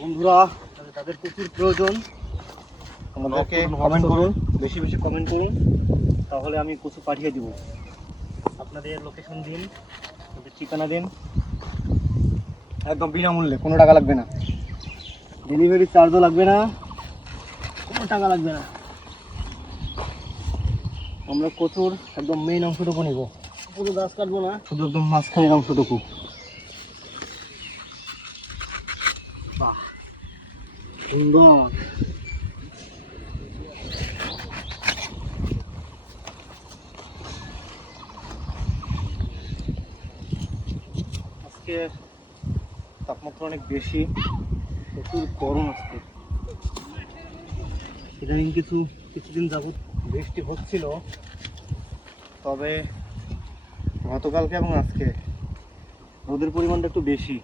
বন্ধুরা তাদের প্রচুর প্রয়োজন, আমাদেরকে কমেন্ট করুন, বেশি বেশি কমেন্ট করুন, তাহলে আমি কচু পাঠিয়ে দিব। আপনাদের লোকেশন দিন, আপনাদের ঠিকানা দিন, একদম বিনামূল্যে, কোনো টাকা লাগবে না, ডেলিভারি চার্জও লাগবে না, কোনো টাকা লাগবে না। আমরা কচুর একদম মেইন অংশটুকু নিব, পুরো গাছ কাটবো না, শুধু একদম মাঝখানের অংশটুকু। বাহ সুন্দর। আজকে তাপমাত্রা অনেক বেশি, প্রচুর গরম আজকে। ইদানিং কিছুদিন যাবত বৃষ্টি হচ্ছিল, তবে গতকালকে এবং আজকে রোদের পরিমাণটা একটু বেশি।